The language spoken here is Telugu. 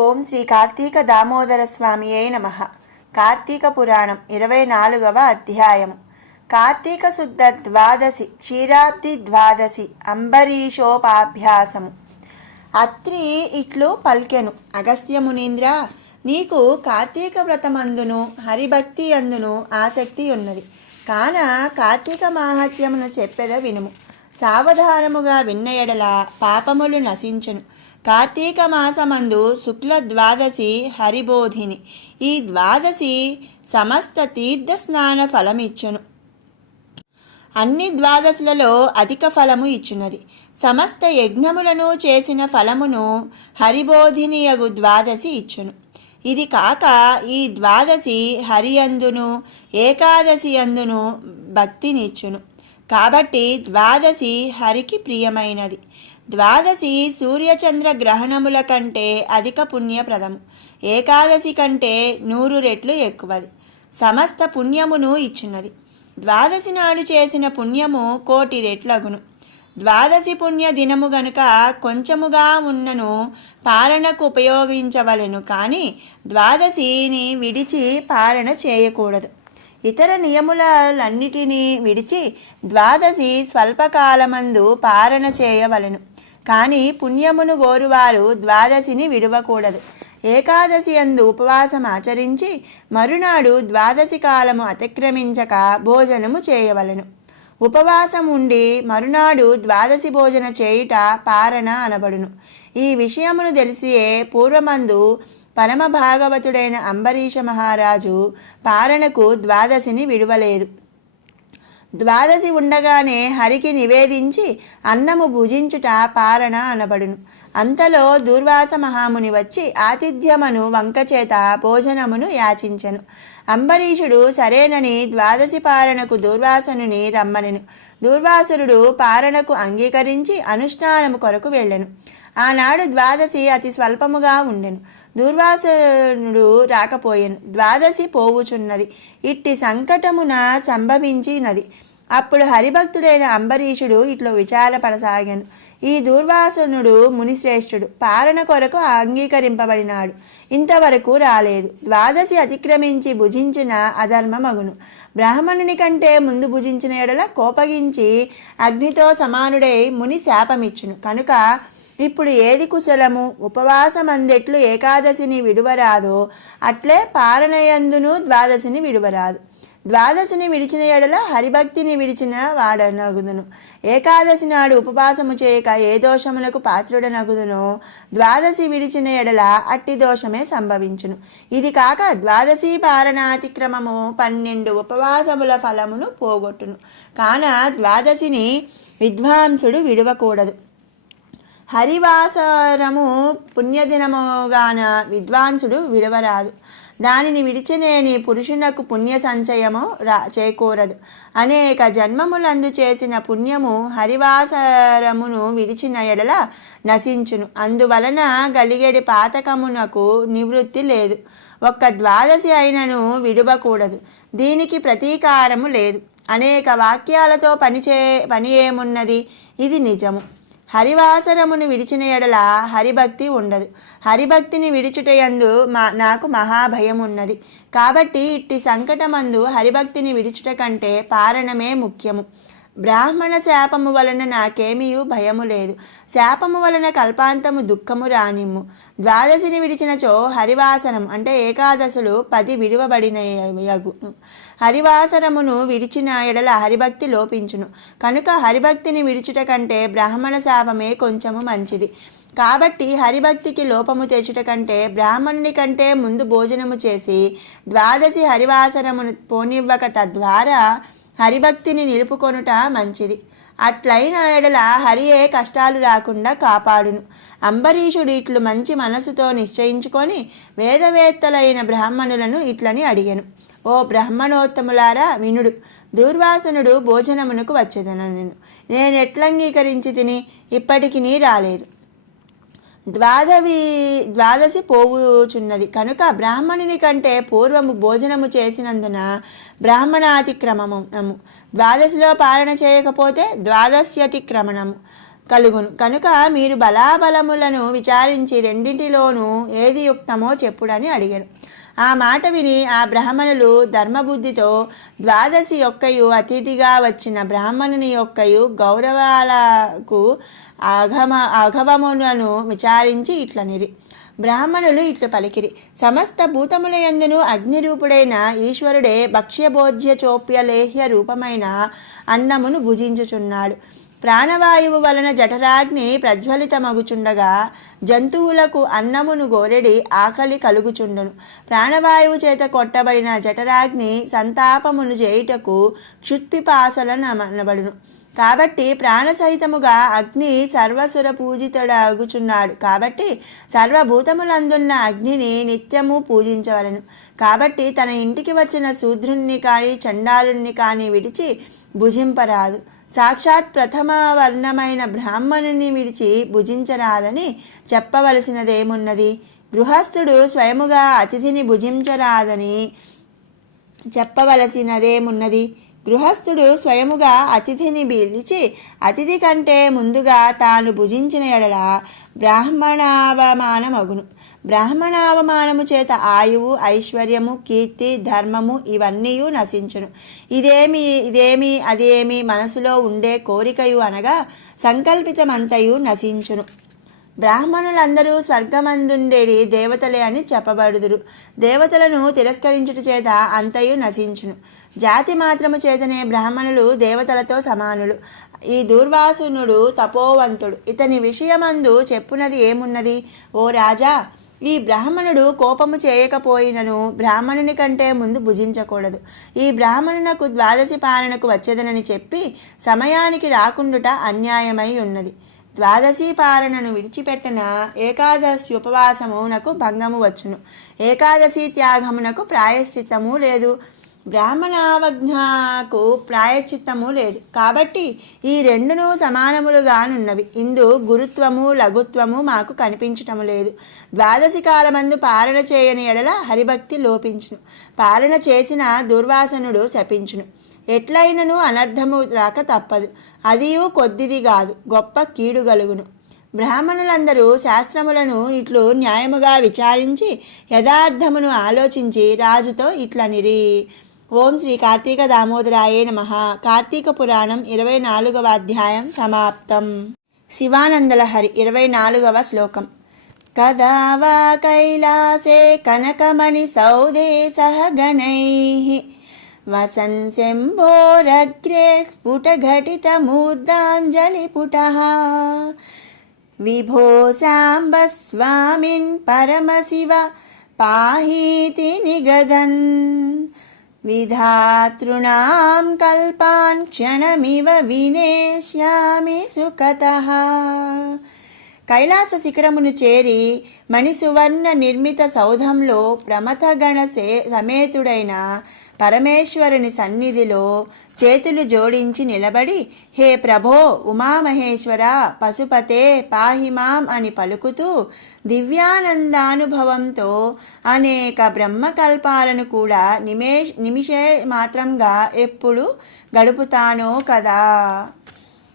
ఓం శ్రీ కార్తీక దామోదర స్వామియే నమః. కార్తీక పురాణం 24వ అధ్యాయము. కార్తీక శుద్ధ ద్వాదశి క్షీరాబ్ది ద్వాదశి అంబరీషోపాభ్యాసము. అత్రి ఇట్లు పల్కెను. అగస్త్య మునీంద్ర, నీకు కార్తీక వ్రతమందును హరిభక్తి అందును ఆసక్తి ఉన్నది కాన కార్తీక మాహాత్మ్యమును చెప్పెద వినుము. సావధానముగా విన్న ఎడల పాపములు నశించును. కార్తీక మాసమందు శుక్ల ద్వాదశి హరిబోధిని. ఈ ద్వాదశి సమస్త తీర్థ స్నాన ఫలమిచ్చును. అన్ని ద్వాదశులలో అధిక ఫలము ఇచ్చున్నది. సమస్త యజ్ఞములను చేసిన ఫలమును హరిబోధినియగు ద్వాదశి ఇచ్చును. ఇది కాక ఈ ద్వాదశి హరి అందును ఏకాదశి అందును భక్తినిచ్చును. కాబట్టి ద్వాదశి హరికి ప్రియమైనది. ద్వాదశి సూర్యచంద్ర గ్రహణముల కంటే అధిక పుణ్యప్రదము. ఏకాదశి కంటే 100 రెట్లు ఎక్కువది. సమస్త పుణ్యమును ఇచ్చున్నది. ద్వాదశి నాడు చేసిన పుణ్యము 1,000,000 రెట్లగును. ద్వాదశి పుణ్య దినము గనుక కొంచెముగా ఉన్నను పారణకు ఉపయోగించవలెను. కానీ ద్వాదశిని విడిచి పారణ చేయకూడదు. ఇతర నియములన్నిటినీ విడిచి ద్వాదశి స్వల్పకాలమందు పారణ చేయవలెను. కానీ పుణ్యమును గోరువారు ద్వాదశిని విడవకూడదు. ఏకాదశి అందు ఉపవాసం ఆచరించి మరునాడు ద్వాదశి కాలము అతిక్రమించక భోజనము చేయవలెను. ఉపవాసం ఉండి మరునాడు ద్వాదశి భోజన చేయుట పారణ అనబడును. ఈ విషయమును తెలిసియే పూర్వమందు పరమ భాగవతుడైన అంబరీష మహారాజు పారణకు ద్వాదశిని విడువలేదు. ద్వాదశి ఉండగానే హరికి నివేదించి అన్నము భుజించుట పారణ అనబడును. అంతలో దూర్వాస మహాముని వచ్చి ఆతిథ్యమను వంకచేత భోజనమును యాచించెను. అంబరీషుడు సరేనని ద్వాదశి పారణకు దూర్వాసనుని రమ్మనెను. దూర్వాసురుడు పారణకు అంగీకరించి అనుష్ఠానము కొరకు వెళ్ళెను. ఆనాడు ద్వాదశి అతి స్వల్పముగా ఉండెను. దూర్వాసుడు రాకపోయెను. ద్వాదశి పోవుచున్నది. ఇట్టి సంకటమున సంభవించినది. అప్పుడు హరిభక్తుడైన అంబరీషుడు ఇట్లు విచారపడసాగాను. ఈ దూర్వాసనుడు మునిశ్రేష్ఠుడు పాలన కొరకు అంగీకరింపబడినాడు. ఇంతవరకు రాలేదు. ద్వాదశి అతిక్రమించి భుజించిన అధర్మమగును. బ్రాహ్మణుని కంటే ముందు భుజించిన ఎడల కోపగించి అగ్నితో సమానుడై ముని శాపమిచ్చును. కనుక ఇప్పుడు ఏది కుశలము? ఉపవాసమందెట్లు ఏకాదశిని విడువరాదో అట్లే పారణయందును ద్వాదశిని విడువరాదు. ద్వాదశిని విడిచిన ఎడల హరిభక్తిని విడిచిన వాడనగుదును. ఏకాదశి నాడు ఉపవాసము చేయక ఏ దోషములకు పాత్రుడనగుదునో ద్వాదశి విడిచిన ఎడల అట్టి దోషమే సంభవించును. ఇది కాక ద్వాదశి పారణాతిక్రమము 12 ఉపవాసముల ఫలమును పోగొట్టును. కాన ద్వాదశిని విద్వాంసుడు విడవకూడదు. హరివాసరము పుణ్యదినముగాన విద్వాంసుడు విడవరాదు. దానిని విడిచినేని పురుషునకు పుణ్య సంచయము చేకూరదు. అనేక జన్మములందు చేసిన పుణ్యము హరివాసరమును విడిచిన ఎడల నశించును. అందువలన గలిగెడి పాతకమునకు నివృత్తి లేదు. ఒక్క ద్వాదశి అయినను విడువకూడదు. దీనికి ప్రతీకారము లేదు. అనేక వాక్యాలతో పని ఏమున్నది? ఇది నిజము. హరివాసరమును విడిచిన ఎడల హరిభక్తి ఉండదు. హరిభక్తిని విడిచుటయందు నాకు మహాభయం ఉన్నది. కాబట్టి ఇట్టి సంకటమందు హరిభక్తిని విడిచుట కంటే పారణమే ముఖ్యము. బ్రాహ్మణ శాపము వలన నాకేమీయూ భయము లేదు. శాపము వలన కల్పాంతము దుఃఖము రానిమ్ము. ద్వాదశిని విడిచినచో హరివాసరం అంటే ఏకాదశులు 10 విడువబడినయగును. హరివాసరమును విడిచిన ఎడల హరిభక్తి లోపించును. కనుక హరిభక్తిని విడిచుట కంటే బ్రాహ్మణ శాపమే కొంచెము మంచిది. కాబట్టి హరిభక్తికి లోపము తెచ్చుట కంటే బ్రాహ్మణుని కంటే ముందు భోజనము చేసి ద్వాదశి హరివాసరమును పోనివ్వక తద్వారా హరిభక్తిని నిలుపుకొనుట మంచిది. అట్లైన ఎడల హరియే కష్టాలు రాకుండా కాపాడును. అంబరీషుడు ఇట్లు మంచి మనసుతో నిశ్చయించుకొని వేదవేత్తలైన బ్రాహ్మణులను ఇట్లని అడిగెను. ఓ బ్రాహ్మణోత్తములారా వినుడు. దూర్వాసనుడు భోజనమునకు వచ్చేదనను. నేనెట్లంగీకరించి తిని ఇప్పటికి రాలేదు. ద్వాదశి పోవుచున్నది కనుక బ్రాహ్మణుని కంటే పూర్వము భోజనము చేసినందున బ్రాహ్మణాతిక్రమము. ద్వాదశిలో పాలన చేయకపోతే ద్వాదశ్యతిక్రమణము. కలుగును. కనుక మీరు బలాబలములను విచారించి రెండింటిలోనూ ఏది యుక్తమో చెప్పుడని అడిగాను. ఆ మాట విని ఆ బ్రాహ్మణులు ధర్మబుద్ధితో ద్వాదశి యొక్కయు అతిథిగా వచ్చిన బ్రాహ్మణుని యొక్కయు గౌరవాలకు అగవములను విచారించి ఇట్లనిరి. బ్రాహ్మణులు ఇట్లు పలికిరి: సమస్త భూతముల యందును అగ్నిరూపుడైన ఈశ్వరుడే భక్ష్యభోజ్య చోప్య లేహ్య రూపమైన అన్నమును భుజించుచున్నాడు. ప్రాణవాయువు వలన జఠరాగ్ని ప్రజ్వలితమగుచుండగా జంతువులకు అన్నమును గోరెడి ఆకలి కలుగుచుండును. ప్రాణవాయువు చేత కొట్టబడిన జఠరాగ్ని సంతాపమును చేయుటకు క్షుత్పిపాసలనబడును. కాబట్టి ప్రాణసహితముగా అగ్ని సర్వసుర పూజితుడగుచున్నాడు. కాబట్టి సర్వభూతములందున్న అగ్నిని నిత్యము పూజించవలను. కాబట్టి తన ఇంటికి వచ్చిన శూద్రుణ్ణి కానీ చండాలుణ్ణి కానీ విడిచి భుజింపరాదు. సాక్షాత్ ప్రథమ వర్ణమైన బ్రాహ్మణుని విడిచి భుజించరాదని చెప్పవలసినదేమున్నది? గృహస్థుడు స్వయముగా అతిథిని భుజించరాదని చెప్పవలసినదేమున్నది? గృహస్థుడు స్వయముగా అతిథిని పిలిచి అతిథి కంటే ముందుగా తాను భుజించిన ఎడల బ్రాహ్మణావమానమగును. బ్రాహ్మణావమానము చేత ఆయువు, ఐశ్వర్యము, కీర్తి, ధర్మము ఇవన్నీ నశించును. ఇదేమి అదేమి మనసులో ఉండే కోరికయు అనగా సంకల్పితమంతయు నశించును. బ్రాహ్మణులందరూ స్వర్గమందుండేడి దేవతలే అని చెప్పబడుదురు. దేవతలను తిరస్కరించుట చేత అంతయు నశించును. జాతి మాత్రము చేతనే బ్రాహ్మణులు దేవతలతో సమానులు. ఈ దూర్వాసునుడు తపోవంతుడు. ఇతని విషయమందు చెప్పునది ఏమున్నది? ఓ రాజా, ఈ బ్రాహ్మణుడు కోపము చేయకపోయినను బ్రాహ్మణుని కంటే ముందు భుజించకూడదు. ఈ బ్రాహ్మణునకు ద్వాదశి పాలనకు వచ్చేదనని చెప్పి సమయానికి రాకుండుట అన్యాయమై ఉన్నది. ద్వాదశి పాలనను విడిచిపెట్టిన ఏకాదశి ఉపవాసమునకు భంగము వచ్చును. ఏకాదశి త్యాగమునకు ప్రాయశ్చిత్తము లేదు. బ్రాహ్మణావజ్ఞకు ప్రాయశ్చిత్తము లేదు. కాబట్టి ఈ రెండును సమానములుగానున్నవి. ఇందు గురుత్వము లఘుత్వము మాకు కనిపించటము లేదు. ద్వాదశి కాలమందు పాలన చేయని ఎడల హరిభక్తి లోపించును. పాలన చేసిన దుర్వాసనుడు శపించును. ఎట్లయినను అనర్థము రాక తప్పదు. అదియు కొద్దిది కాదు, గొప్ప కీడు గలుగును. బ్రాహ్మణులందరూ శాస్త్రములను ఇట్లు న్యాయముగా విచారించి యథార్థమును ఆలోచించి రాజుతో ఇట్లనిరి. ఓం శ్రీ కార్తీక దామోదరాయే నమః. కార్తీక పురాణం 24వ అధ్యాయం సమాప్తం. శివానందలహరి 24వ శ్లోకం. కదా వా కైలాసే కనకమణి సౌధే సహ గణైః వసన్ శంభోరగ్రే స్ఫుటఘటితమూర్ధాంజలిపుటః విభో సాంబ స్వామిన్ పరమశివ పాహీతి నిగదన్ విధాతృణాం కల్పాన్ క్షణమివ వినేష్యామి సుఖతః. కైలాస శిఖరమును చేరి మణిసువర్ణ నిర్మిత సౌధంలో ప్రమథగణ సమేతుడైన పరమేశ్వరుని సన్నిధిలో చేతులు జోడించి నిలబడి, హే ప్రభో ఉమామహేశ్వర పశుపతే పాహిమాం అని పలుకుతూ దివ్యానందానుభవంతో అనేక బ్రహ్మకల్పాలను కూడా నిమిషే మాత్రంగా ఎప్పుడు గడుపుతానో కదా.